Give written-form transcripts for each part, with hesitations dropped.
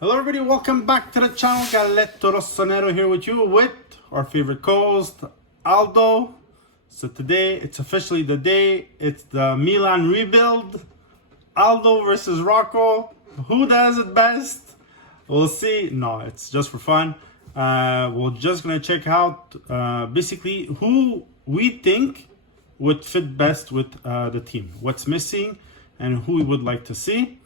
Hello everybody, welcome back to the channel. Galletto Rossonero here with you with our favorite co-host, Aldo. So today, it's officially the day. It's the Milan rebuild. Aldo versus Rocco. Who does it best? We'll see. No, it's just for fun. We're just gonna check out basically who we think would fit best with the team. What's missing and who we would like to see.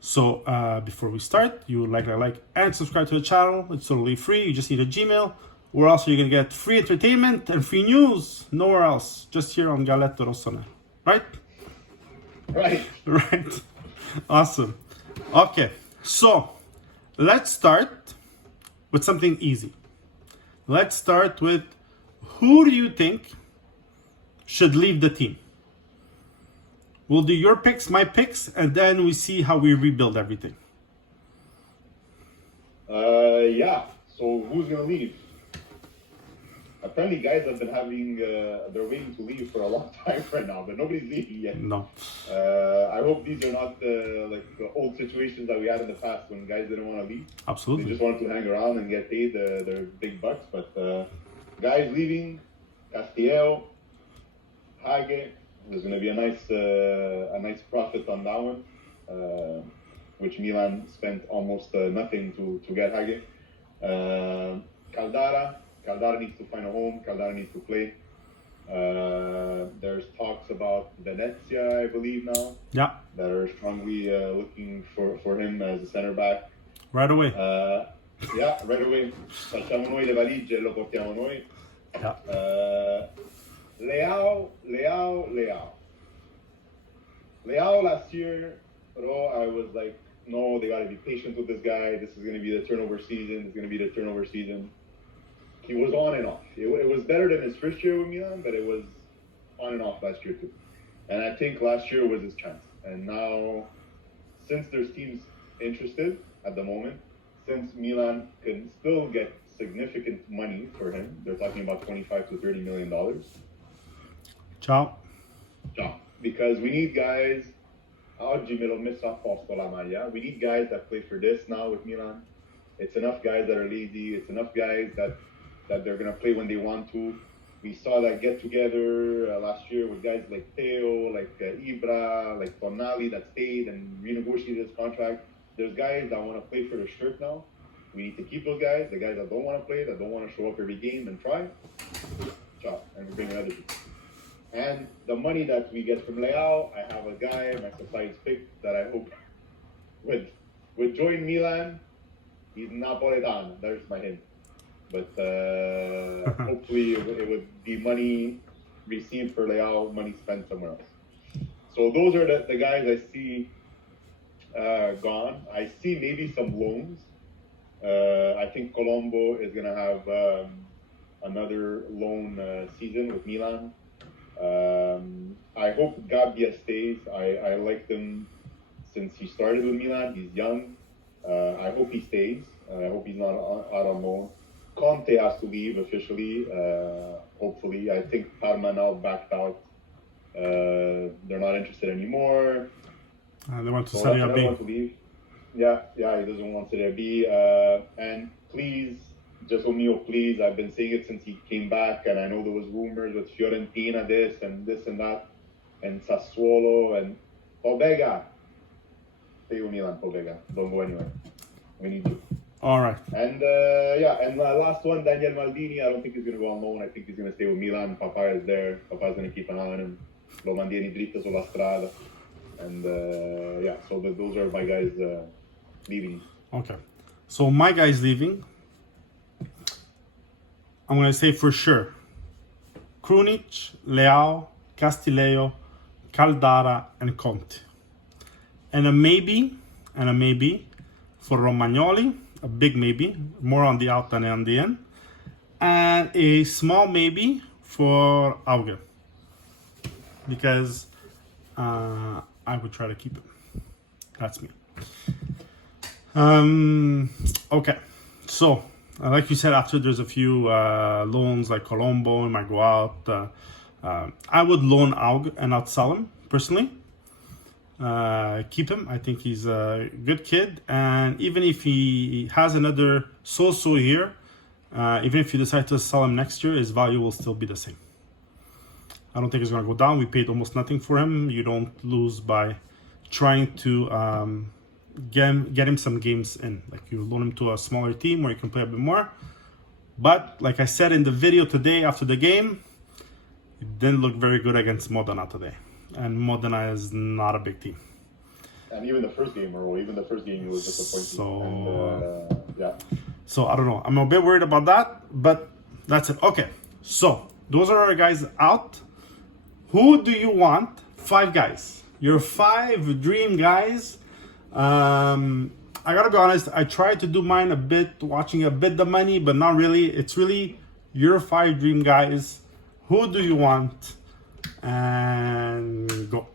So before we start, you would like and subscribe to the channel. It's totally free. You just need a Gmail. Where else are you going to get free entertainment and free news? Nowhere else. Just here on Galletto Rossonero. Right? Right. Right. Awesome. Okay. So let's start with something easy. Let's start with who do you think should leave the team? We'll do your picks, my picks, and then we see how we rebuild everything. Yeah. So who's gonna leave? Apparently, guys have been having they're waiting to leave for a long time right now, but nobody's leaving yet. No. I hope these are not like the old situations that we had in the past when guys didn't want to leave. Absolutely. They just wanted to hang around and get paid their big bucks. But guys leaving, Castiel, Hage. There's going to be a nice profit on that one, which Milan spent almost nothing to get Hage. Caldara needs to find a home. Caldara needs to play. There's talks about Venezia, I believe now. Yeah. That are strongly looking for him as a center back. Right away. Yeah, right away. Facciamo noi le valigie e lo portiamo noi. Yeah. Leao last year, I was like, no, they got to be patient with this guy. This is going to be the turnover season. It's going to be the turnover season. He was on and off. It was better than his first year with Milan, but it was on and off last year too. And I think last year was his chance. And now, since there's teams interested at the moment, since Milan can still get significant money for him, they're talking about $25 to $30 million. Ciao. Because we need guys. Oggi me l'ho messo a posto la maglia. We need guys that play for this now with Milan. It's enough guys that are lazy. It's enough guys that they're gonna play when they want to. We saw that get together last year with guys like Theo, like Ibra, like Tonali that stayed and renegotiated his contract. There's guys that want to play for the shirt now. We need to keep those guys. The guys that don't want to play, that don't want to show up every game and try. Ciao, and we bring another people. And the money that we get from Leao, I have a guy, my surprise pick, that I hope would join Milan. He's Napoletano. There's my hint. But hopefully it would be money received for Leao, money spent somewhere else. So those are the guys I see gone. I see maybe some loans. I think Colombo is going to have another loan season with Milan. I hope Gabbia stays. I liked him since he started with Milan. He's young. I hope he stays. I hope he's not out on loan. Conte has to leave officially. Hopefully, I think Parma now backed out. They're not interested anymore. They want to Serie B. Want to leave. Yeah, he doesn't want Serie B. And please. Mio, please. I've been saying it since he came back, and I know there was rumors with Fiorentina, this and that, and Sassuolo, and Pobega. Stay with Milan, Pobega. Don't go anywhere. We need you. All right. And and my last one, Daniel Maldini. I don't think he's going to go on loan. I think he's going to stay with Milan. Papa is there. Papa's going to keep an eye on him. Lo mantieni dritto sulla strada. And so those are my guys leaving. Okay. So my guy's leaving. I'm going to say for sure Krunic, Leao, Castillejo, Caldara, and Conte. And a maybe for Romagnoli, a big maybe, more on the out than on the end. And a small maybe for Auge. Because I would try to keep it. That's me. Okay, so like you said, after there's a few loans like Colombo might go out. I would loan Aug and not sell him personally. keep him. I think he's a good kid, and even if he has another so-so year, even if you decide to sell him next year, his value will still be the same. I don't think it's going to go down. We paid almost nothing for him. You don't lose by trying to get him some games in. Like, you loan him to a smaller team where you can play a bit more. But like I said in the video today after the game, it didn't look very good against Modena today. And Modena is not a big team. And even the first game, he was disappointing. So, yeah. So I don't know. I'm a bit worried about that, but that's it. Okay, so those are our guys out. Who do you want? 5 guys. Your 5 dream guys. I gotta be honest, I tried to do mine a bit, watching a bit the money, but not really. It's really your 5 dream guys. Who do you want? And go.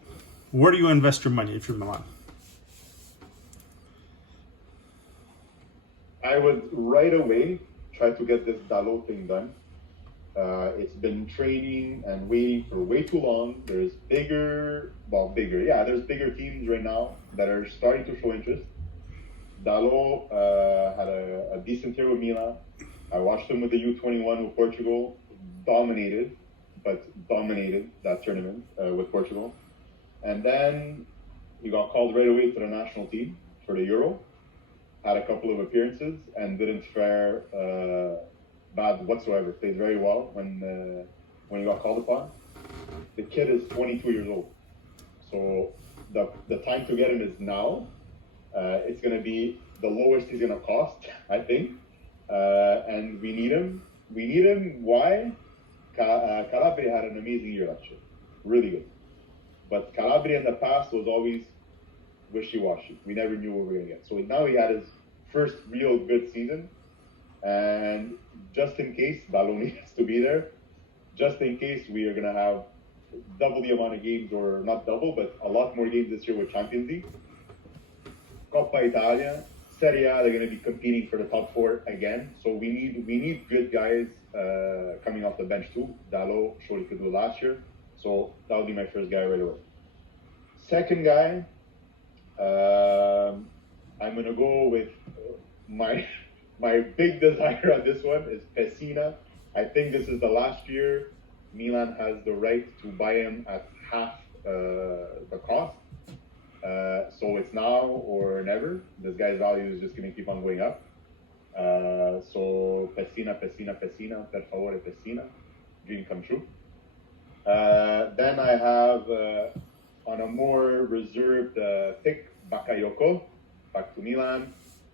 Where do you invest your money if you're Milan? I would right away try to get this Dalot thing done. It's been training and waiting for way too long. There's bigger teams right now that are starting to show interest. Dalot had a decent year with Milan. I watched him with the U21 with Portugal. Dominated that tournament with Portugal. And then he got called right away to the national team for the Euro. Had a couple of appearances and didn't fare bad whatsoever. Played very well when he got called upon. The kid is 22 years old. So the time to get him is now. It's going to be the lowest he's going to cost, I think. And we need him. Why? Calabria had an amazing year last year. Really good. But Calabria in the past was always wishy-washy. We never knew what we were going to get. So now he had his first real good season. And just in case, Dalot needs to be there. Just in case we are going to have double the amount of games, or not double, but a lot more games this year with Champions League. Coppa Italia, Serie A, they're going to be competing for the top 4 again. So we need good guys coming off the bench too. Dalot showed he could do last year. So that would be my first guy right away. Second guy, I'm going to go with my big desire on this one is Pessina. I think this is the last year Milan has the right to buy him at half the cost. So it's now or never. This guy's value is just going to keep on going up. So Pessina, per favore, Pessina. Dream come true. Then I have, on a more reserved pick, Bakayoko, back to Milan,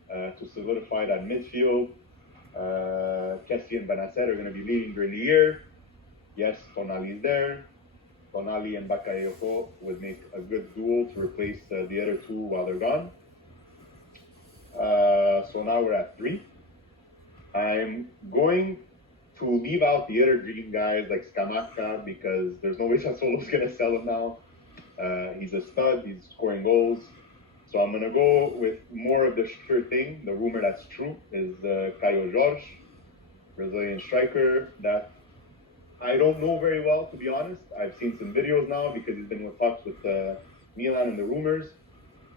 to solidify that midfield. Kessie and Benacer are going to be leading during the year. Yes, Tonali is there. Tonali and Bakayoko would make a good duel to replace the other 2 while they're gone. So now we're at 3. I'm going to leave out the other dream guys like Scamacca because there's no way Sassuolo's going to sell him now. He's a stud. He's scoring goals. So I'm going to go with more of the sure thing. The rumor that's true is Caio Jorge, Brazilian striker that I don't know very well, to be honest. I've seen some videos now because he's been in talks with Milan and the rumors.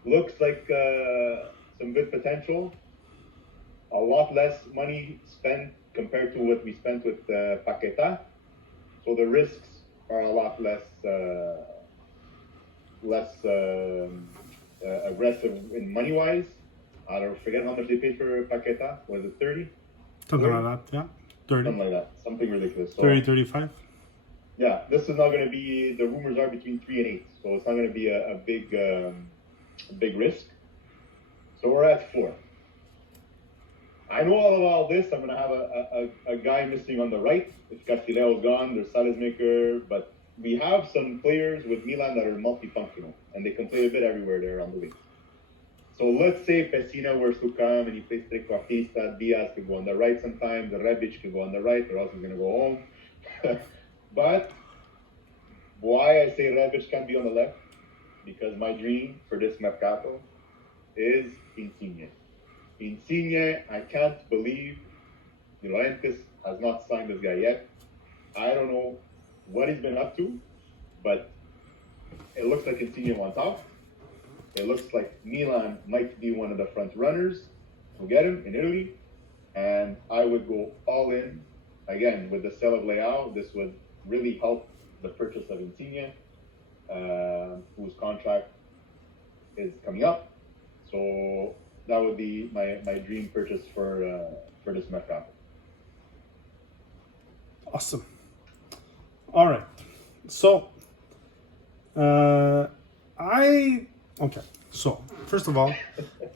Looks like some good potential. A lot less money spent compared to what we spent with Paqueta. So the risks are a lot less aggressive in money-wise. I don't forget how much they paid for Paqueta. Was it 30? Something like that, yeah. 30. Something like that. Something ridiculous. So, 30, 35. Yeah, this is not going to be, the rumors are between 3 and 8. So it's not going to be a big risk. So we're at 4. I know all this. I'm going to have a guy missing on the right. If Castileo's gone, there's Salesmaker. But we have some players with Milan that are multifunctional. And they can play a bit everywhere there on the wing. So let's say Pessina were to come and he plays trequartista. Diaz could go on the right sometimes. The Rebic could go on the right, or else he's going to go home. But why I say Rebic can't be on the left? Because my dream for this Mercato is Insigne. Insigne, I can't believe De Laurentiis has not signed this guy yet. I don't know what he's been up to, but it looks like Insigne wants out. It looks like Milan might be one of the front runners to get him in Italy. And I would go all in. Again, with the sale of Leao, this would really help the purchase of Insigne, whose contract is coming up. So that would be my dream purchase for this Mercato. Awesome. All right. So, okay. So, first of all,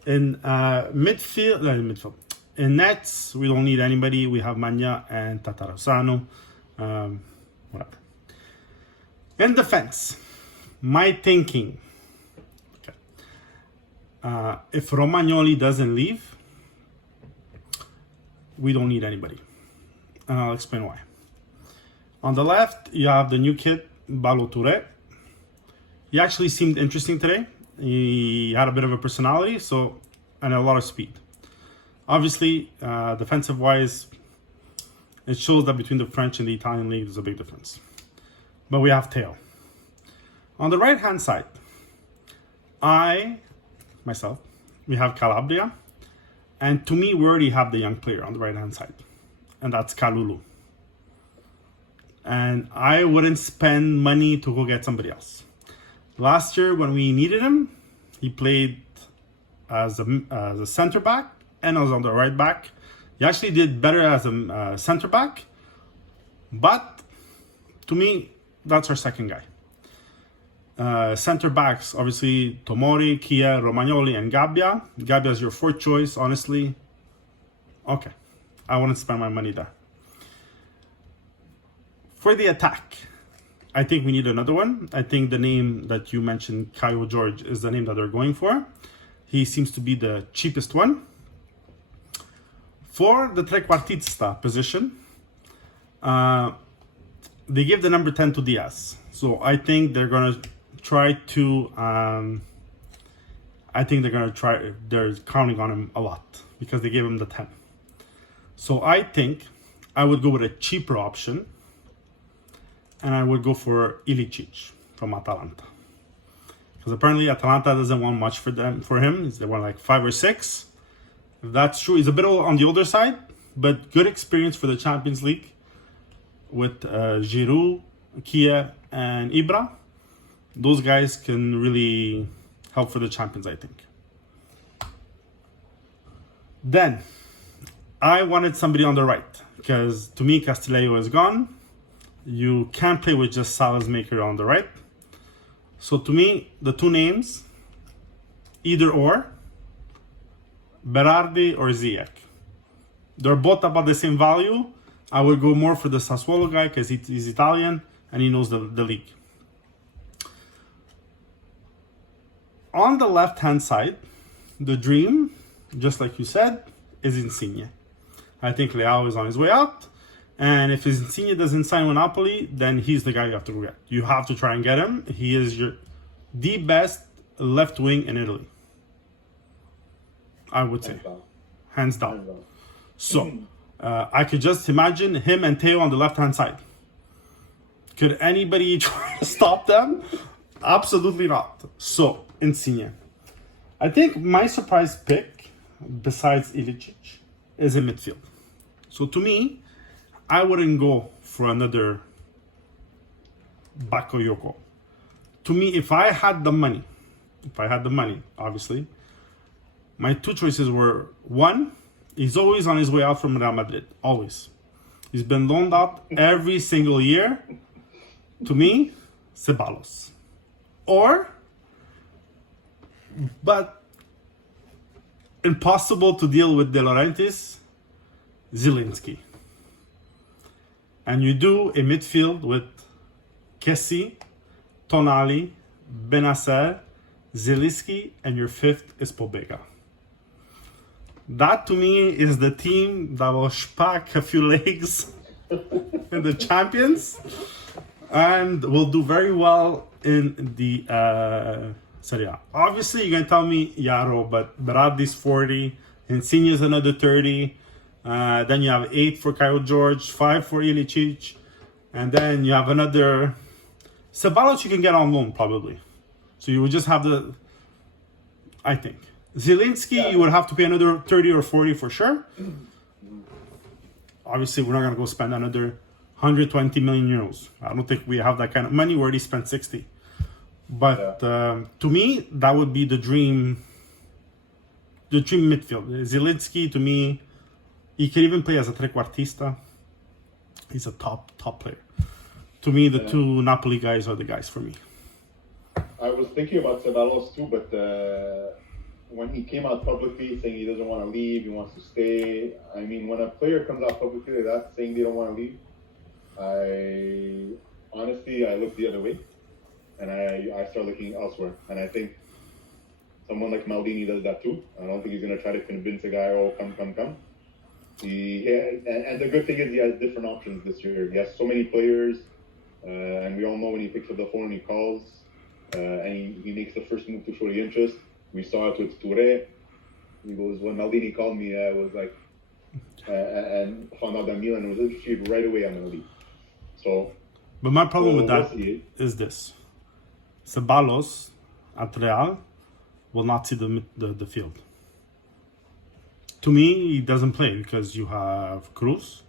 in midfield, in nets, we don't need anybody. We have Magna and Tatarusanu. Whatever. In defense, my thinking. Okay. If Romagnoli doesn't leave, we don't need anybody. And I'll explain why. On the left, you have the new kid, Balo Touré. He actually seemed interesting today. He had a bit of a personality, and a lot of speed. Obviously, defensive-wise, it shows that between the French and the Italian league, there's a big difference. But we have Theo. On the right-hand side, we have Calabria. And to me, we already have the young player on the right-hand side. And that's Kalulu. And I wouldn't spend money to go get somebody else. Last year, when we needed him, he played as a center back and as on the right back. He actually did better as a center back. But to me, that's our second guy. Center backs, obviously, Tomori, Kia, Romagnoli, and Gabbia. Gabbia is your fourth choice, honestly. Okay, I wouldn't spend my money there. For the attack, I think we need another one. I think the name that you mentioned, Caio George, is the name that they're going for. He seems to be the cheapest one. For the trequartista position, they give the number 10 to Diaz. So I think they're going to try to... they're counting on him a lot because they gave him the 10. So I think I would go with a cheaper option. And I would go for Ilicic from Atalanta. Because apparently Atalanta doesn't want much for him. They want like 5 or 6. If that's true, he's a bit on the older side, but good experience for the Champions League with Giroud, Kia, and Ibra. Those guys can really help for the Champions, I think. Then, I wanted somebody on the right. Because to me, Castillejo is gone. You can't play with just Salazmaker on the right. So to me, the two names, either or, Berardi or Ziyech. They're both about the same value. I would go more for the Sassuolo guy because he's Italian and he knows the league. On the left-hand side, the dream, just like you said, is Insigne. I think Leao is on his way out. And if Insigne doesn't sign with Napoli, then he's the guy you have to go get. You have to try and get him. He is the best left wing in Italy, I would say. Hands down. So, I could just imagine him and Theo on the left-hand side. Could anybody try to stop them? Absolutely not. So, Insigne. I think my surprise pick, besides Ilicic, is in midfield. So, to me, I wouldn't go for another Bakayoko. To me, if I had the money, obviously, my two choices were, one, he's always on his way out from Real Madrid. Always. He's been loaned out every single year. To me, Ceballos. But impossible to deal with De Laurentiis, Zielinski. And you do a midfield with Kessie, Tonali, Benacer, Zielinski, and your fifth is Pobega. That to me is the team that will spack a few legs in the Champions and will do very well in the Serie A. Obviously, you're going to tell me Yaro, but Berardi's 40, Insigne's another 30. Then you have 8 for Caio George, 5 for Ilicic, and then you have another Ceballos you can get on loan probably. So you would just have I think. Zielinski, Yeah. you would have to pay another 30 or 40 for sure. Obviously, we're not going to go spend another 120 million euros. I don't think we have that kind of money. We already spent 60. But to me, that would be the dream midfield. Zielinski, to me, he can even play as a trequartista. He's a top player. To me, the two Napoli guys are the guys for me. I was thinking about Ceballos too, but when he came out publicly saying he doesn't want to leave, he wants to stay. I mean, when a player comes out publicly like that saying they don't want to leave, I look the other way, and I start looking elsewhere. And I think someone like Maldini does that too. I don't think he's going to try to convince a guy, oh, come. And the good thing is he has different options this year. He has so many players, and we all know when he picks up the phone and he calls, and he makes the first move to show the interest. We saw it with Touré. He goes, when Maldini called me, I was like, and found out that Milan was interested right away, I'm going to leave. So, but my problem with that is this: Ceballos at Real will not see the field. To me, he doesn't play because you have Cruz,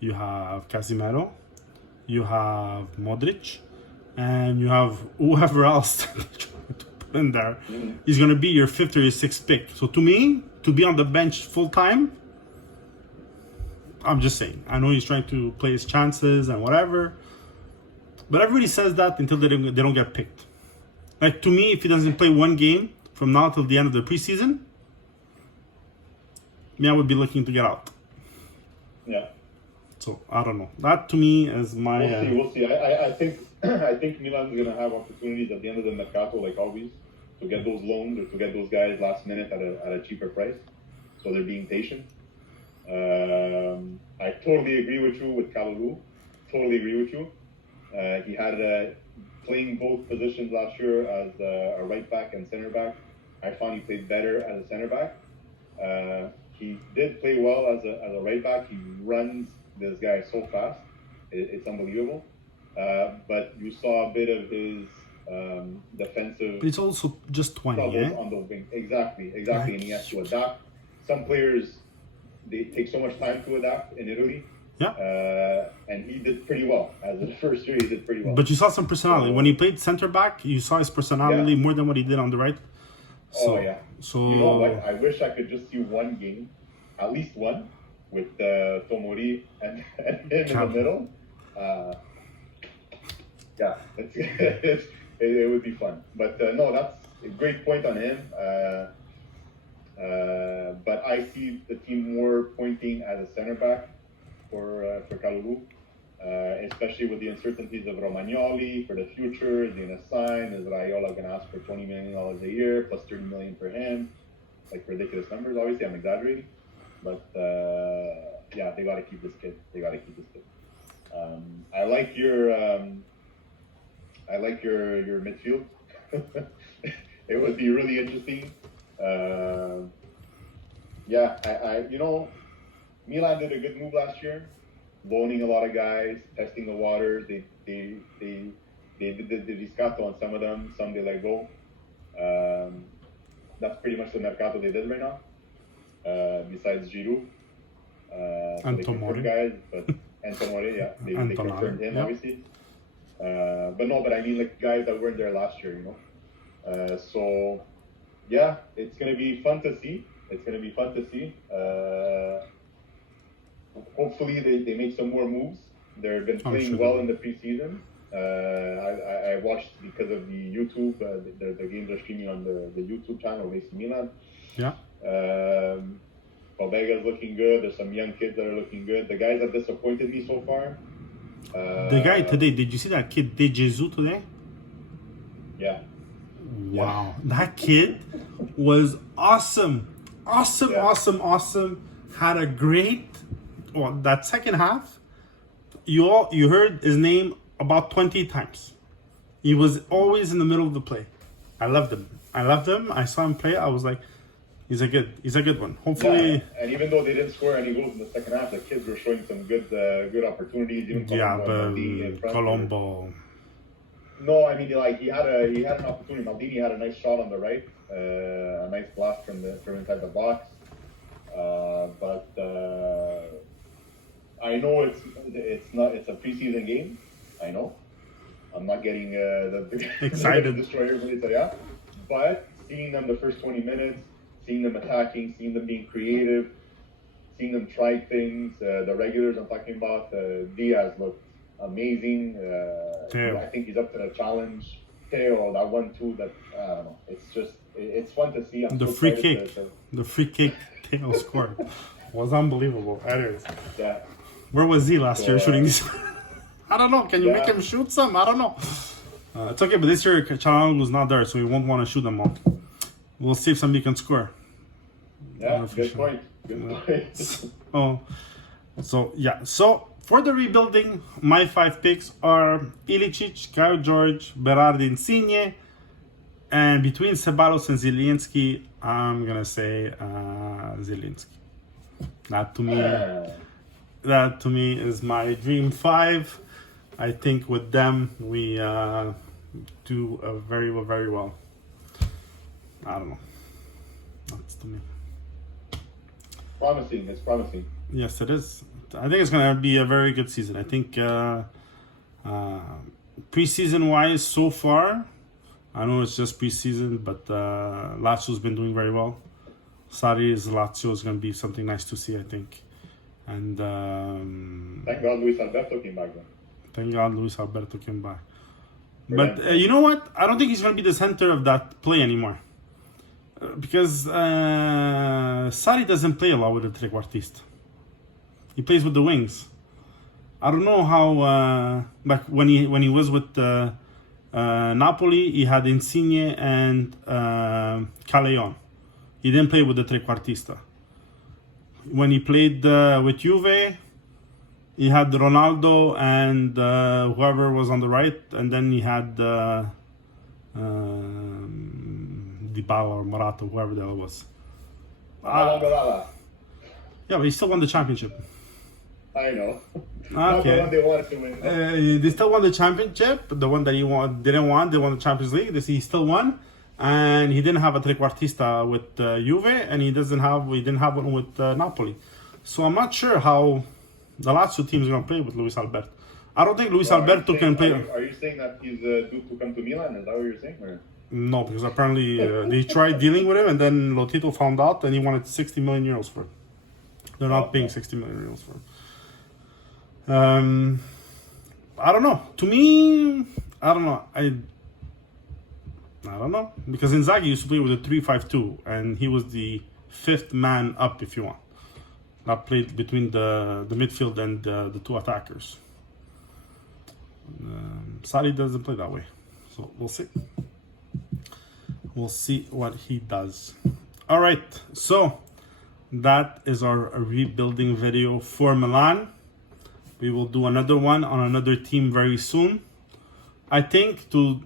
you have Casemiro, you have Modric, and you have whoever else to put in there. He's going to be your 5th or your 6th pick. So to me, to be on the bench full time, I'm just saying. I know he's trying to play his chances and whatever, but everybody says that until they don't get picked. Like, to me, if he doesn't play one game from now till the end of the preseason, I would be looking to get out. Yeah. So I don't know. That to me is my. We'll see. I think Milan's gonna have opportunities at the end of the mercato, like always, to get those loans or to get those guys last minute at a cheaper price. So they're being patient. I totally agree with you with Kalulu. Totally agree with you. He had playing both positions last year as a right back and center back. I found he played better as a center back. He did play well as a right back. He runs this guy so fast. It's unbelievable. But you saw a bit of his defensive. But it's also just 20, yeah? On the wing. Exactly. And he has to adapt. Some players, they take so much time to adapt in Italy. Yeah. And he did pretty well. As the first year, he did pretty well. But you saw some personality. When he played center back, you saw his personality more than what he did on the right. So, So you know what? I wish I could just see one game, at least one, with Tomori and him in the middle. It would be fun. But no, that's a great point on him. But I see the team more pointing as a center back for Kalulu, especially with the uncertainties of Romagnoli for the future. Is he going to sign? Is Raiola going to ask for $20 million a year plus $30 million for him? Like ridiculous numbers. Obviously, I'm exaggerating, but they got to keep this kid. I like your midfield. It would be really interesting. Milan did a good move last year, loaning a lot of guys, testing the waters. They did the riscatto on some of them. Some they let go. That's pretty much the mercato they did right now. Besides Giroud, and Tomori guys, and Tomori, they confirmed him obviously. But I mean like guys that weren't there last year, it's gonna be fun to see. Hopefully they make some more moves. They've been playing well in the preseason. I watched because of the YouTube. The games are streaming on the YouTube channel of AC Milan. Yeah. Palbega's looking good. There's some young kids that are looking good. The guys that disappointed me so far. The guy today, did you see that kid De Jesus today? Yeah. Wow. That kid was awesome. Awesome. Had a great that second half. You heard his name about 20 times. He was always in the middle of the play. I loved him. I saw him play. I was like, he's a good one. Hopefully. Yeah, and even though they didn't score any goals in the second half, the kids were showing some good opportunities. Even but Colombo. No, I mean, like he had an opportunity. Maldini had a nice shot on the right, a nice blast from inside the box. But I know it's a preseason game. I know. I'm not getting the Excited. destroy everybody. So yeah, but seeing them the first 20 minutes, seeing them attacking, seeing them being creative, seeing them try things. The regulars I'm talking about, Diaz looked amazing. I think he's up to the challenge. Teo, that 1-2, that I don't know. It's fun to see. The free kick Teo scored was unbelievable. Anyways, Yeah. where was he last year shooting these? I don't know. Can you make him shoot some? I don't know. It's okay, but this year Calciomercato not there, so we won't want to shoot them all. We'll see if somebody can score. Yeah, good point. Good point. Oh, so yeah. So for the rebuilding, my 5 picks are Ilicic, Kyle George, Berardi, Insigne, and between Ceballos and Zielinski, I'm gonna say Zielinski. That to me is my dream 5. I think with them we do very well. I don't know. That's to me. Promising. It's promising. Yes, it is. I think it's going to be a very good season. I think preseason wise so far, I know it's just preseason, but Lazio's been doing very well. Sarri's Lazio is going to be something nice to see, I think. And Thank God Luis Alberto came back then. thank God Luis Alberto came back. But you know what? I don't think he's going to be the center of that play anymore. Because Sarri doesn't play a lot with the trequartista. He plays with the wings. I don't know how. But when he was with Napoli, he had Insigne and Callejon. He didn't play with the trequartista. When he played with Juve, he had Ronaldo and whoever was on the right, and then he had Dybala or Morata, whoever the hell it was. Yeah, but he still won the championship. I know. Not the one they wanted to win. They still won the championship. The one that he didn't won, they won the Champions League. He still won, and he didn't have a trequartista with Juve, and he didn't have one with Napoli. So I'm not sure how the Lazio team is going to play with Luis Alberto. I don't think Luis Alberto can play. Are you saying that he's due to come to Milan? Is that what you're saying? Or? No, because apparently they tried dealing with him, and then Lotito found out, and he wanted 60 million euros for him. They're not paying 60 million euros for him. I don't know. To me, I don't know. I don't know, because Inzaghi used to play with a 3-5-2, and he was the 5th man up, if you want. That played between the midfield and the 2 attackers. Sarri doesn't play that way, so we'll see. We'll see what he does. All right, so that is our rebuilding video for Milan. We will do another one on another team very soon. I think to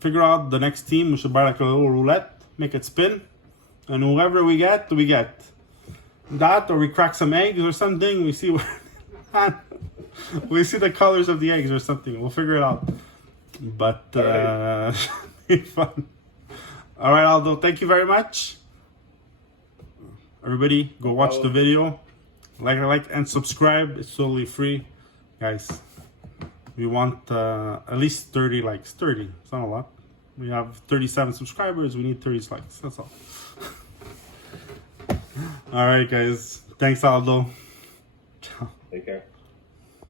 figure out the next team, we should buy like a little roulette, make it spin, and whoever we get, we get. That, or we crack some eggs or something. We see we see the colors of the eggs or something. We'll figure it out. But be fun. All right, Aldo. Thank you very much. Everybody, go watch the video. Like and subscribe. It's totally free, guys. We want at least 30 likes. 30. It's not a lot. We have 37 subscribers. We need 30 likes. That's all. All right, guys. Thanks, Aldo. Ciao. Take care.